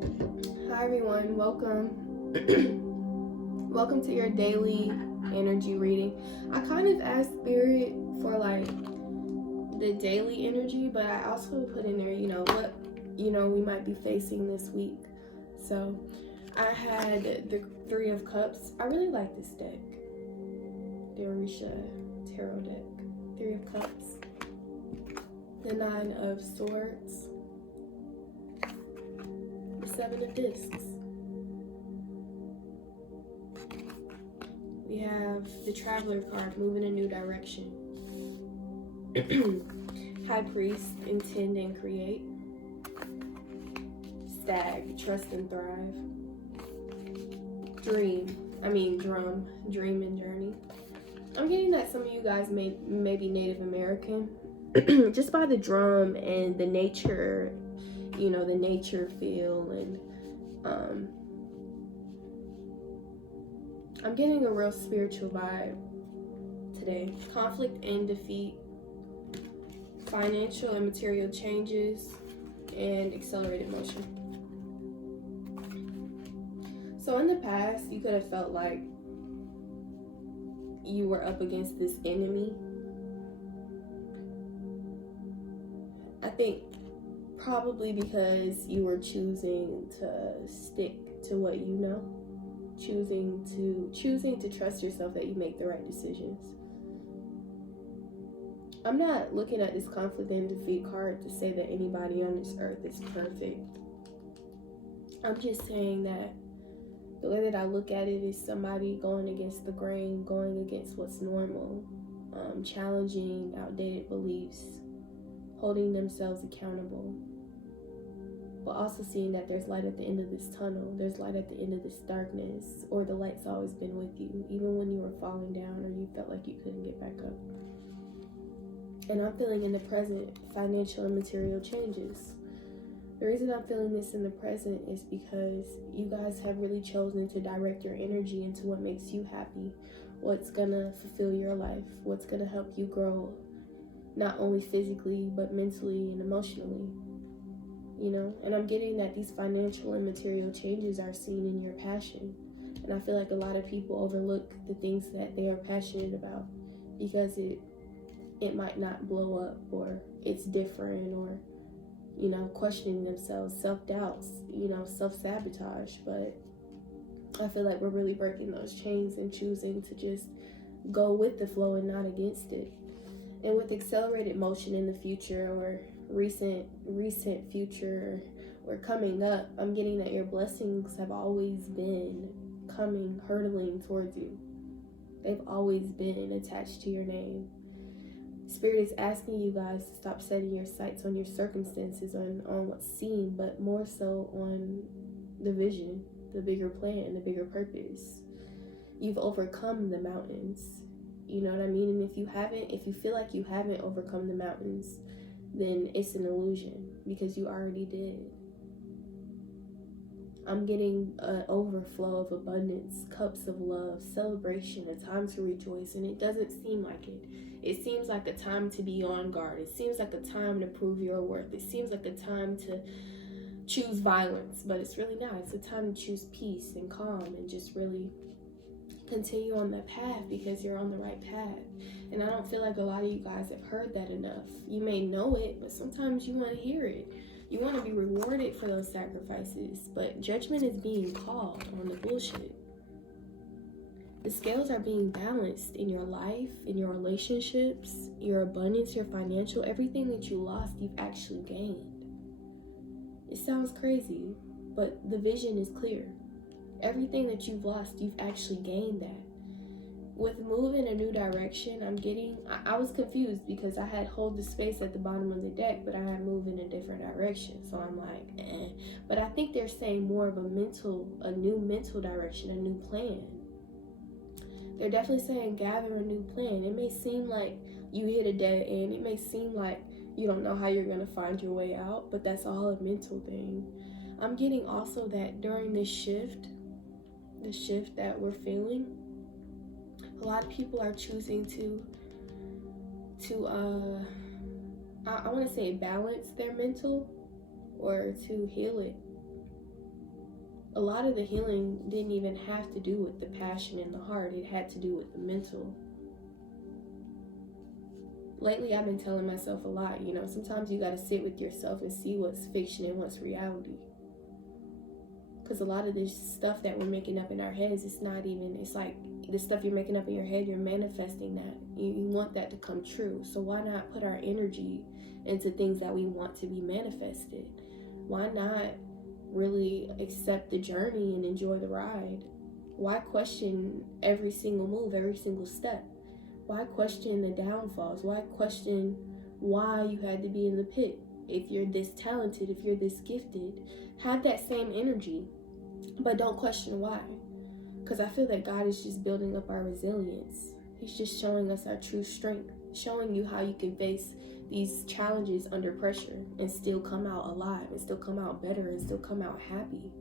Hi everyone, welcome. Welcome to your daily energy reading. I kind of asked Spirit for like the daily energy, but I also put in there, what we might be facing this week. So I had the Three of Cups. I really like this deck. The Orisha Tarot deck. Three of Cups. The Nine of Swords. The Seven of Discs. We have the Traveler card, moving a new direction. High Priest, intend and create. Stag, trust and thrive. Drum, dream and journey. I'm getting that some of you guys may be Native American. Just by the drum and the nature, the nature feel, and I'm getting a real spiritual vibe today. Conflict and defeat, financial and material changes, and accelerated motion. So in the past, you could have felt like you were up against this enemy. I think probably because you were choosing to stick to what you know, choosing to trust yourself that you make the right decisions. I'm not looking at this conflict and defeat card to say that anybody on this earth is perfect. I'm just saying that the way that I look at it is somebody going against the grain, going against what's normal, challenging outdated beliefs, holding themselves accountable, but also seeing that there's light at the end of this tunnel, there's light at the end of this darkness, or the light's always been with you, even when you were falling down or you felt like you couldn't get back up. And I'm feeling in the present financial and material changes. The reason I'm feeling this in the present is because you guys have really chosen to direct your energy into what makes you happy, what's gonna fulfill your life, what's gonna help you grow, not only physically, but mentally and emotionally, And I'm getting that these financial and material changes are seen in your passion. And I feel like a lot of people overlook the things that they are passionate about because it might not blow up, or it's different, or questioning themselves, self-doubts, self-sabotage. But I feel like we're really breaking those chains and choosing to just go with the flow and not against it. And with accelerated motion in the future, or recent future, or coming up, I'm getting that your blessings have always been coming, hurtling towards you. They've always been attached to your name. Spirit is asking you guys to stop setting your sights on your circumstances, on what's seen, but more so on the vision, the bigger plan, the bigger purpose. You've overcome the mountains. You know what I mean? And if you feel like you haven't overcome the mountains, then it's an illusion, because you already did. I'm getting an overflow of abundance, cups of love, celebration, a time to rejoice, and it doesn't seem like it. It seems like a time to be on guard. It seems like a time to prove your worth. It seems like a time to choose violence, but it's really not. It's a time to choose peace and calm and just really continue on that path, because you're on the right path. And I don't feel like a lot of you guys have heard that enough. You may know it, but sometimes you want to hear it. You want to be rewarded for those sacrifices, but judgment is being called on the bullshit. The scales are being balanced in your life, in your relationships, your abundance, your financial, everything that you lost, you've actually gained. It sounds crazy, but the vision is clear. Everything that you've lost, you've actually gained that. With move in a new direction, I was confused because I had hold the space at the bottom of the deck, but I had move in a different direction. So I'm like, eh. But I think they're saying more of a new mental direction, a new plan. They're definitely saying gather a new plan. It may seem like you hit a dead end. It may seem like you don't know how you're going to find your way out, but that's all a mental thing. I'm getting also that during this shift, the shift that we're feeling, a lot of people are choosing to I want to say balance their mental, or to heal it. A lot of the healing didn't even have to do with the passion in the heart. It had to do with the mental. Lately, I've been telling myself a lot, sometimes you got to sit with yourself and see what's fiction and what's reality. Because a lot of this stuff that we're making up in our heads, it's like the stuff you're making up in your head, you're manifesting that. You want that to come true. So why not put our energy into things that we want to be manifested? Why not really accept the journey and enjoy the ride? Why question every single move, every single step? Why question the downfalls? Why question why you had to be in the pit? If you're this talented, if you're this gifted, have that same energy, but don't question why. Because I feel that God is just building up our resilience. He's just showing us our true strength, showing you how you can face these challenges under pressure and still come out alive, and still come out better, and still come out happy.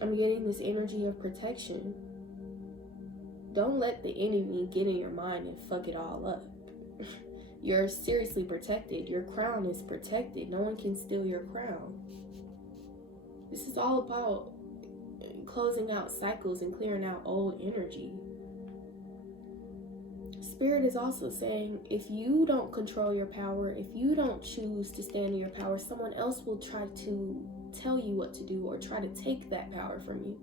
I'm getting this energy of protection. Don't let the enemy get in your mind and fuck it all up. You're seriously protected. Your crown is protected. No one can steal your crown. This is all about closing out cycles and clearing out old energy. Spirit is also saying, if you don't control your power, if you don't choose to stand in your power, someone else will try to tell you what to do or try to take that power from you.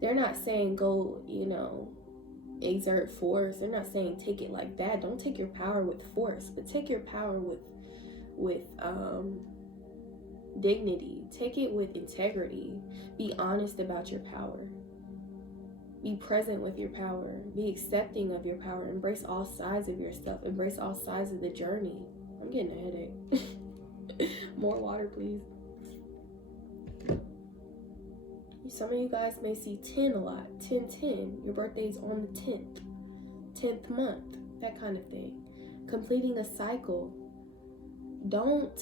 They're not saying go, exert force. They're not saying take it like that. Don't take your power with force, but take your power with dignity. Take it with integrity. Be honest about your power. Be present with your power. Be accepting of your power. Embrace all sides of your stuff. Embrace all sides of the journey. I'm getting a headache. More water, please. Some of you guys may see 10 a lot. 10-10. Your birthday's on the 10th. 10th month. That kind of thing. Completing a cycle. Don't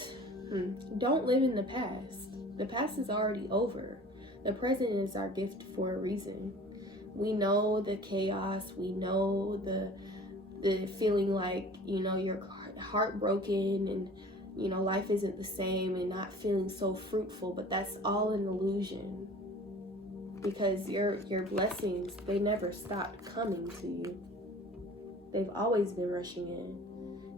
live in the past. The past is already over. The present is our gift for a reason. We know the chaos. We know the feeling like, you're heartbroken and, life isn't the same and not feeling so fruitful. But that's all an illusion. Because your blessings, they never stopped coming to you. They've always been rushing in.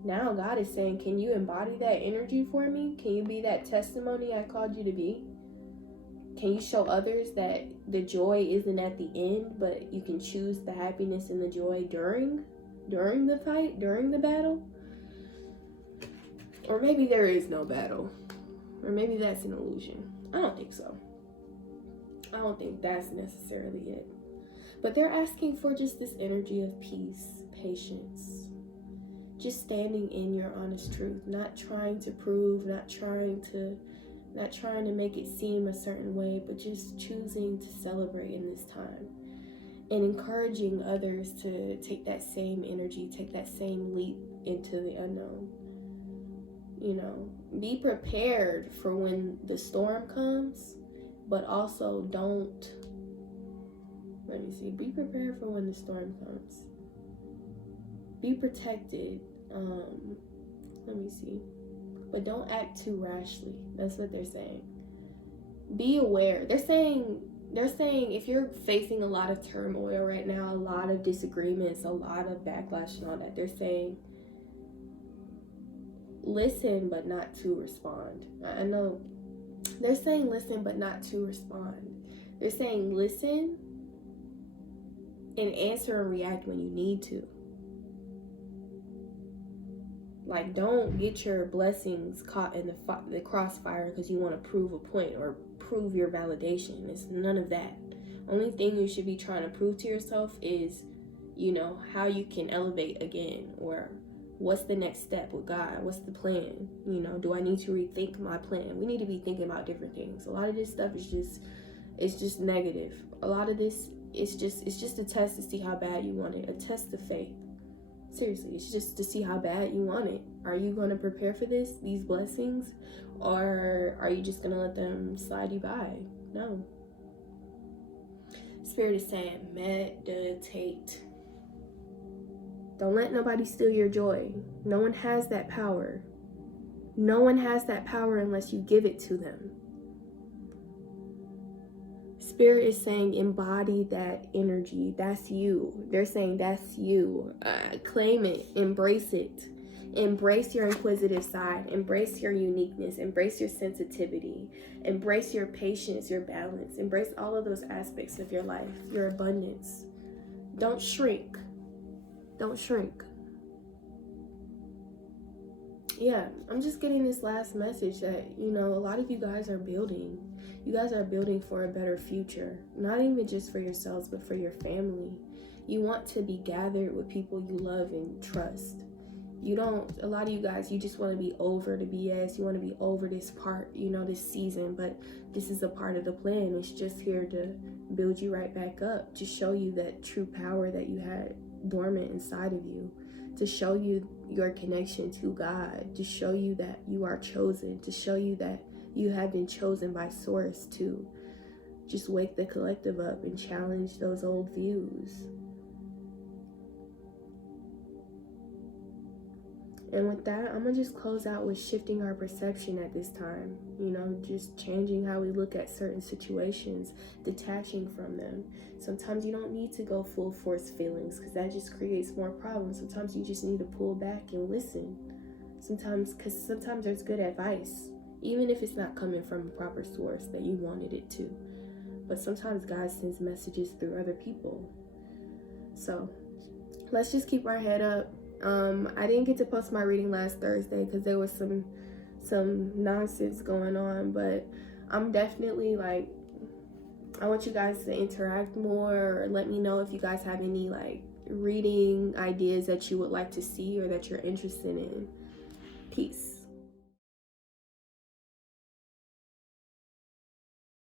Now God is saying, can you embody that energy for me? Can you be that testimony I called you to be? Can you show others that the joy isn't at the end, but you can choose the happiness and the joy during the fight, during the battle? Or maybe there is no battle. Or maybe that's an illusion. I don't think so. I don't think that's necessarily it. But they're asking for just this energy of peace, patience. Just standing in your honest truth, not trying to prove, not trying to make it seem a certain way, but just choosing to celebrate in this time. And encouraging others to take that same energy, take that same leap into the unknown. Be prepared for when the storm comes. But also be prepared for when the storm comes. Be protected. But don't act too rashly. That's what they're saying. Be aware. They're saying if you're facing a lot of turmoil right now, a lot of disagreements, a lot of backlash and all that, they're saying listen but not to respond. I know. They're saying listen, but not to respond. They're saying listen and answer and react when you need to. Like, don't get your blessings caught in the crossfire because you want to prove a point or prove your validation. It's none of that. Only thing you should be trying to prove to yourself is, how you can elevate again, or what's the next step with God? What's the plan? Do I need to rethink my plan? We need to be thinking about different things. A lot of this stuff is just negative. A lot of this it's just a test to see how bad you want it. A test of faith. Seriously, it's just to see how bad you want it. Are you going to prepare for these blessings, or are you just going to let them slide you by? No. Spirit is saying meditate. Don't let nobody steal your joy. No one has that power. No one has that power unless you give it to them. Spirit is saying embody that energy. That's you. They're saying that's you. Claim it. Embrace it. Embrace your inquisitive side. Embrace your uniqueness. Embrace your sensitivity. Embrace your patience, your balance. Embrace all of those aspects of your life, your abundance. Don't shrink. Don't shrink. Yeah, I'm just getting this last message that, you know, a lot of you guys are building. You guys are building for a better future. Not even just for yourselves, but for your family. You want to be gathered with people you love and trust. You don't, a lot of you guys, you just want to be over the BS. You want to be over this part, you know, this season. But this is a part of the plan. It's just here to build you right back up. To show you that true power that you had dormant inside of you. To show you your connection to God, to show you that you are chosen, to show you that you have been chosen by source, to just wake the collective up and challenge those old views. And with that, I'm going to just close out with shifting our perception at this time. You know, just changing how we look at certain situations, detaching from them. Sometimes you don't need to go full force feelings because that just creates more problems. Sometimes you just need to pull back and listen. Sometimes there's good advice, even if it's not coming from a proper source that you wanted it to. But sometimes God sends messages through other people. So let's just keep our head up. I didn't get to post my reading last Thursday because there was some nonsense going on, but I'm definitely like, I want you guys to interact more, or let me know if you guys have any like reading ideas that you would like to see or that you're interested in.